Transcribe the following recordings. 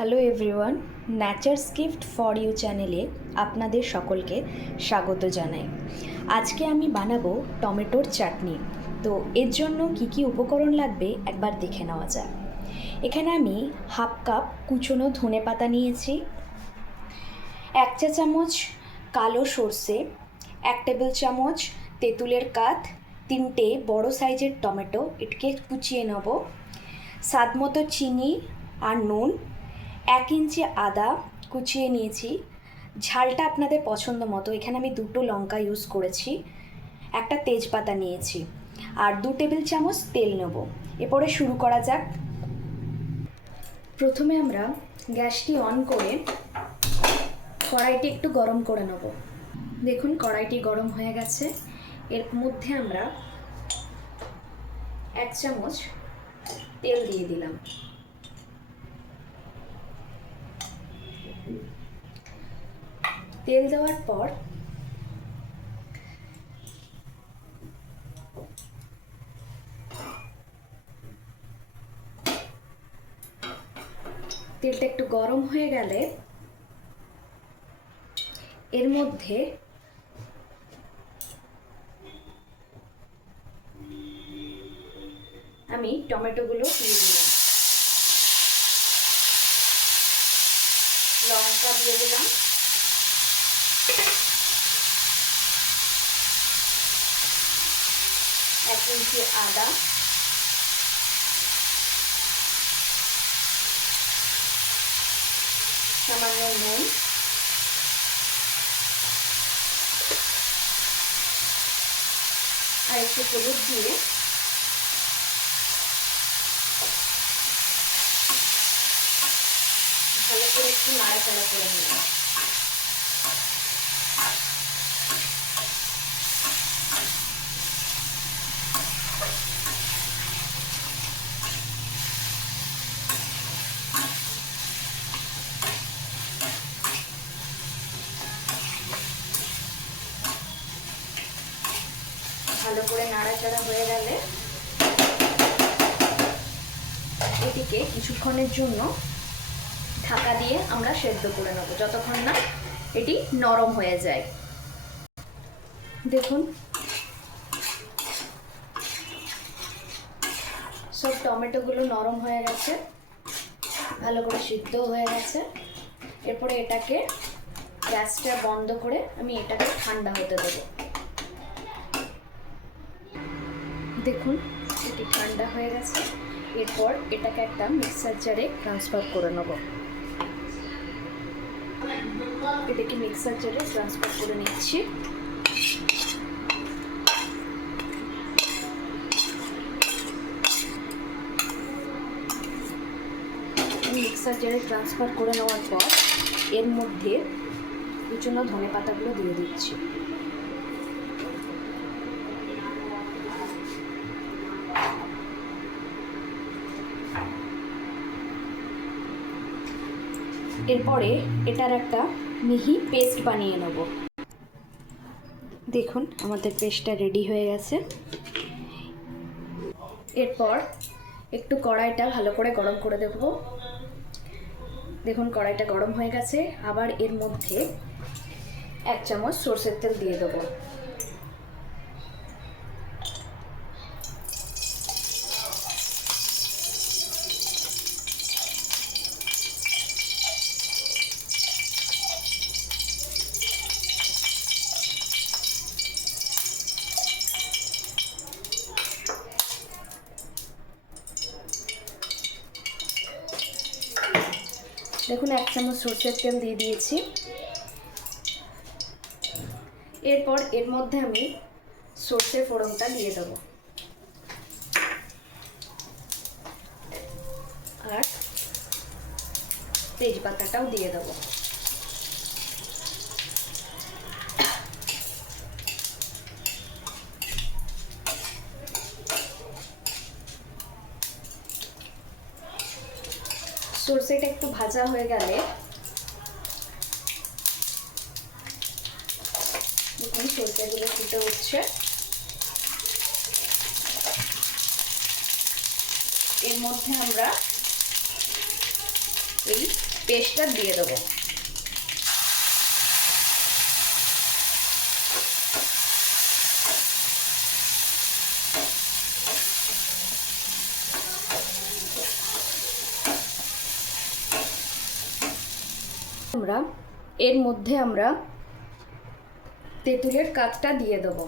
Hello everyone, nature's gift for you চ্যানেলে আপনাদের সকলকে স্বাগত জানাই। আজকে আমি বানাবো টমেটোর চাটনি। তো এর জন্য কি কি উপকরণ লাগবে একবার দেখে নেওয়া যাক। এখানে আমি হাফ কাপ কুচনো ধনেপাতা নিয়েছি, 1 চা চামচ কালো সর্ষে, 1 টেবিল চামচ তেঁতুলের কাঠ, 3টে বড় সাইজের টমেটো এটাকে কুচিয়ে নেব, স্বাদ মতো চিনি আর নুন, 1 ইঞ্চি আদা কুচিয়ে নিয়েছি, ঝালটা আপনাদের পছন্দ মতো, এখানে আমি 2টো লঙ্কা ইউজ করেছি, একটা তেজপাতা নিয়েছি আর 2 টেবিল চামচ তেল নেব। এরপরে শুরু করা যাক। প্রথমে আমরা গ্যাসটি অন করে কড়াইটি একটু গরম করে নেব। দেখুন কড়াইটি গরম হয়ে গেছে। এর মধ্যে আমরা 1 চামচ তেল দিয়ে দিলাম। তেল দেওয়ার পর তেলটা একটু গরম হয়ে গেলে এর মধ্যে আমি টমেটোগুলো দিয়ে দিলাম, লঙ্কা দিয়ে দিলাম, এক ইঞ্চি আদা, সামান্য নুন, আর একটু হলুদ দিয়ে ভালো করে একটু নাড়াচাড়া করে নিলাম। ভালো করে নাড়াচাড়া হয়ে গেলে এটিকে কিছুক্ষণের জন্য ঢাকা দিয়ে আমরা সেদ্ধ করে নেব, যতক্ষণ না এটি নরম হয়ে যায়। দেখুন সব টমেটোগুলো নরম হয়ে গেছে, ভালো করে সিদ্ধ হয়ে গেছে। এরপরে এটাকে গ্যাসটা বন্ধ করে আমি এটাকে ঠান্ডা হতে দেবো। দেখুন এটি ঠান্ডা হয়ে গেছে। এরপর এটাকে একটা মিক্সার জারে ট্রান্সফার করে নেব। এটাকে মিক্সার জারে ট্রান্সফার করে নিচ্ছি। মিক্সার জারে ট্রান্সফার করে নেওয়ার পর এর মধ্যে কুচনো ধনেপাতাগুলো দিয়ে দিচ্ছি। এরপরে এটার একটা মিহি পেস্ট বানিয়ে নেব। দেখুন আমাদের পেস্টটা রেডি হয়ে গেছে। এরপর একটু কড়াইটা ভালো করে গরম করে দেব। দেখুন কড়াইটা গরম হয়ে গেছে। আবার এর মধ্যে 1 চামচ সরষের তেল দিয়ে দেবো। দেখুন 1 চামচ সরষের তেল দিয়ে দিয়েছি। এরপর এর মধ্যে আমি সরষের ফোড়নটা দিয়ে দেবো আর তেজপাতাটাও দিয়ে দেবো। সরষেটা একটু ভাজা হয়ে গেলে দেখুন সরষেগুলো ফুটে উঠছে। এর মধ্যে আমরা এই পেস্টটা দিয়ে দেবো। এর মধ্যে আমরা তেঁতুলের কাতটা দিয়ে দেবো।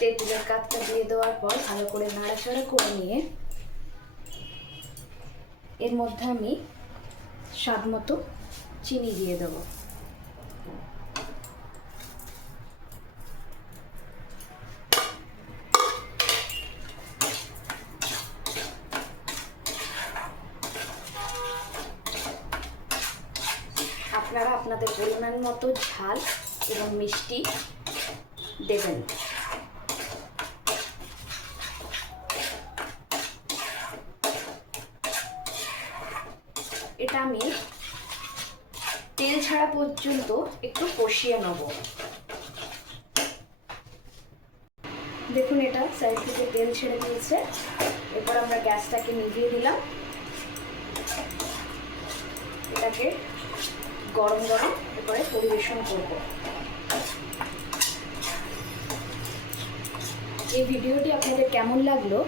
তেঁতুলের কাতটা দিয়ে দেওয়ার পর ভালো করে নাড়াচাড়া করে নিয়ে এর মধ্যে আমি স্বাদ মতো চিনি দিয়ে দেবো। আপনারা আপনাদের পরিমাণ মতো ঝাল এবং মিষ্টি দেবেন। এটা আমি তেল ছাড়া পর্যন্ত একটু কষিয়ে নেব। দেখুন এটা সাইড থেকে তেল ছেড়ে দিয়েছে। এরপর আমরা গ্যাসটাকে নিভিয়ে দিলাম। এটাকে গরম গরম এরপরে পরিবেশন করব। এই ভিডিওটি আপনাদের কেমন লাগলো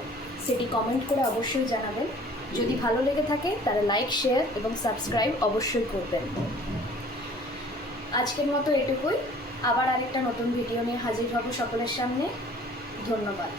সেটি কমেন্ট করে অবশ্যই জানাবেন। যদি ভালো লেগে থাকে তাহলে লাইক, শেয়ার এবং সাবস্ক্রাইব অবশ্যই করবেন। আজকের মতো এটুকুই। আবার আরেকটা নতুন ভিডিও নিয়ে হাজির হব সকলের সামনে। ধন্যবাদ।